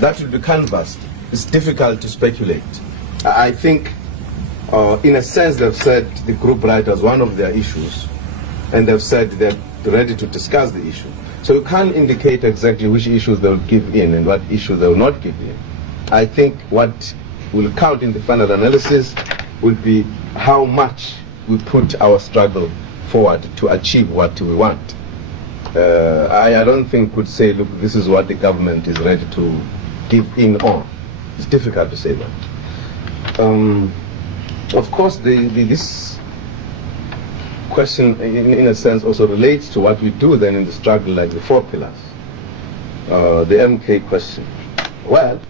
that will be canvassed. It's difficult to speculate. I think, in a sense, they've said the group right as one of their issues, and they've said they're ready to discuss the issue. So you can't indicate exactly which issues they'll give in and what issues they will not give in. I think what will count in the final analysis will be how much we put our struggle forward to achieve what we want. I don't think could say, look, this is what the government is ready to give in on. It's difficult to say that. Of course, this question, in a sense, also relates to what we do then in the struggle, like the 4 pillars. The MK question. Well,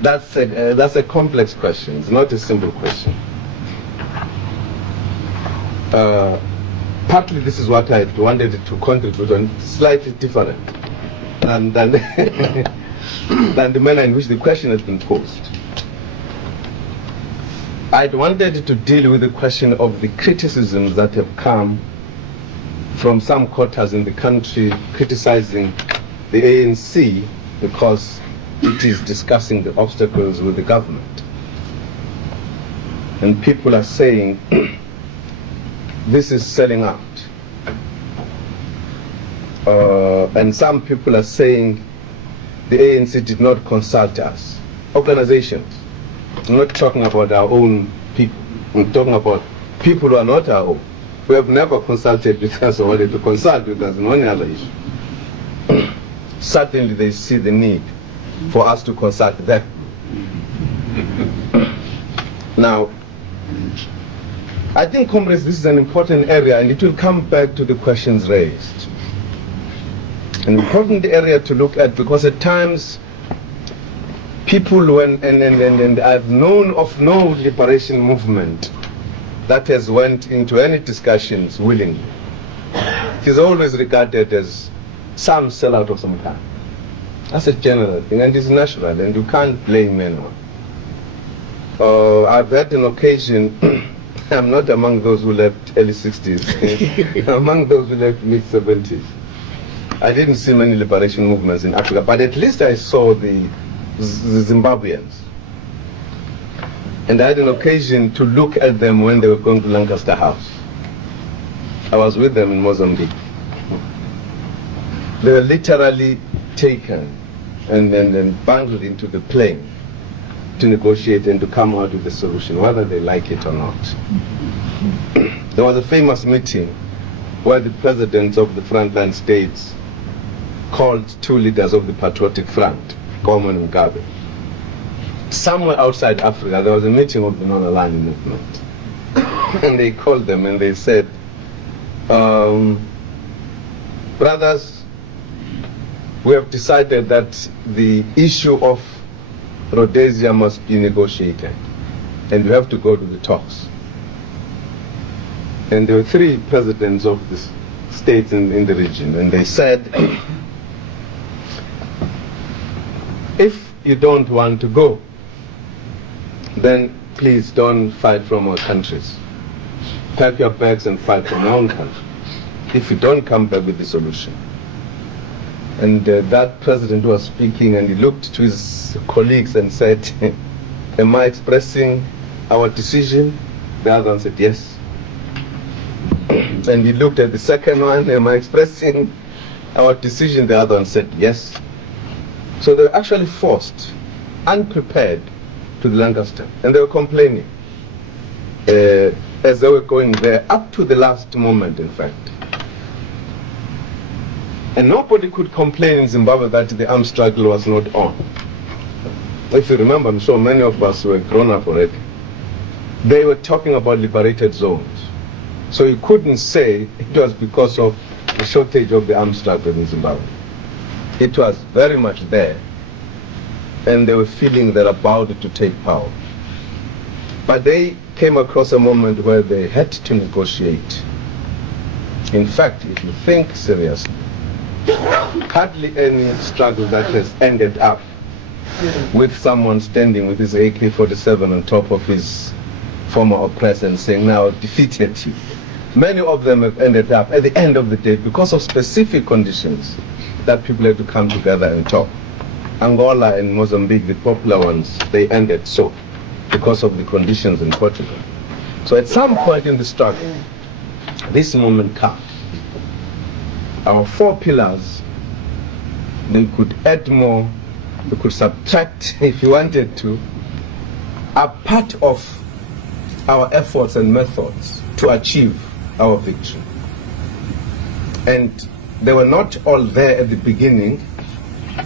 that's a complex question. It's not a simple question. Partly this is what I wanted to contribute on, slightly different than than the manner in which the question has been posed. I wanted to deal with the question of the criticisms that have come from some quarters in the country criticizing the ANC because it is discussing the obstacles with the government. And people are saying, this is selling out. And some people are saying the ANC did not consult us. Organizations. I'm not talking about our own people. I'm talking about people who are not our own, who have never consulted with us or wanted to consult with us on any other issue. Certainly they see the need for us to consult them. Now, I think, comrades, this is an important area, and it will come back to the questions raised. An important area to look at, because at times people, and I've known of no liberation movement that has went into any discussions willingly. It is always regarded as some sellout of some kind. That's a general thing, and it's natural, and you can't blame anyone. I've had an occasion, I'm not among those who left early 60s, among those who left mid-70s. I didn't see many liberation movements in Africa, but at least I saw the Zimbabweans. And I had an occasion to look at them when they were going to Lancaster House. I was with them in Mozambique. They were literally taken and bundled into the plane to negotiate and to come out with a solution, whether they like it or not. There was a famous meeting where the presidents of the frontline states called 2 leaders of the Patriotic Front, Gorman and Mugabe. Somewhere outside Africa, there was a meeting of the non-aligned movement. And they called them and they said, brothers, we have decided that the issue of Rhodesia must be negotiated, and we have to go to the talks. And there were 3 presidents of the states in the region, and they said, if you don't want to go, then please don't fight from our countries. Pack your bags and fight from your own country, if you don't come back with the solution. And that president was speaking, and he looked to his colleagues and said, am I expressing our decision? The other one said, yes. And he looked at the second one, am I expressing our decision? The other one said, yes. So they were actually forced, unprepared, to the Lancaster, and they were complaining as they were going there, up to the last moment, in fact. And nobody could complain in Zimbabwe that the armed struggle was not on. If you remember, I'm sure many of us were grown up already. They were talking about liberated zones. So you couldn't say it was because of the shortage of the armed struggle in Zimbabwe. It was very much there, and they were feeling they're about to take power. But they came across a moment where they had to negotiate. In fact, if you think seriously, hardly any struggle that has ended up with someone standing with his AK-47 on top of his former oppressor and saying, now defeated you. Many of them have ended up at the end of the day because of specific conditions that people had to come together and talk. Angola and Mozambique, the popular ones, they ended so because of the conditions in Portugal. So at some point in the struggle, this moment comes. Our 4 pillars, they could add more, they could subtract if you wanted to, are part of our efforts and methods to achieve our victory. And they were not all there at the beginning,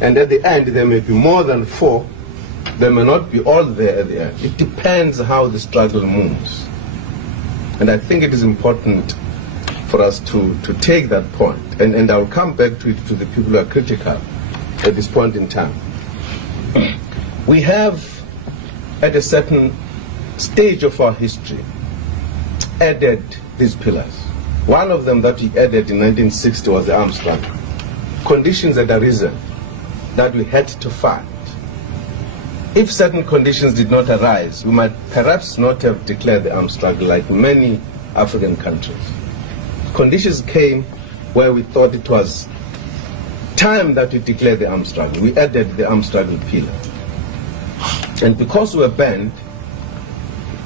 and at the end there may be more than 4, they may not be all there at the end. It depends how the struggle moves. And I think it is important for us to take that point, and I'll come back to it, to the people who are critical at this point in time. We have, at a certain stage of our history, added these pillars. One of them that we added in 1960 was the armed struggle. Conditions had arisen that we had to fight. If certain conditions did not arise, we might perhaps not have declared the armed struggle like many African countries. Conditions came where we thought it was time that we declared the armed struggle. We added the armed struggle pillar. And because we were banned,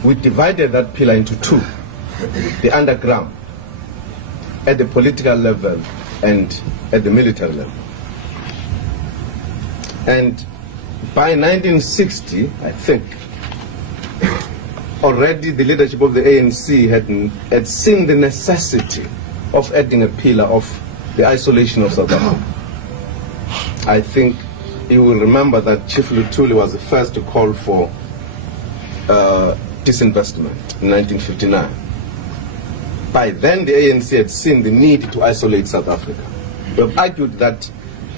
we divided that pillar into 2. The underground, at the political level and at the military level. And by 1960, I think, already the leadership of the ANC had seen the necessity of adding a pillar of the isolation of South Africa. I think you will remember that Chief Luthuli was the first to call for disinvestment in 1959. By then the ANC had seen the need to isolate South Africa. We have argued that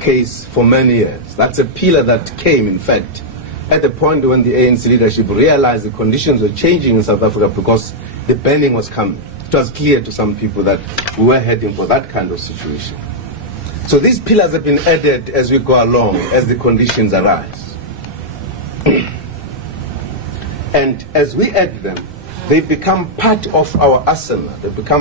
case for many years. That's a pillar that came, in fact, at the point when the ANC leadership realized the conditions were changing in South Africa because the banning was coming. It was clear to some people that we were heading for that kind of situation. So these pillars have been added as we go along, as the conditions arise. And as we add them, they become part of our arsenal. They become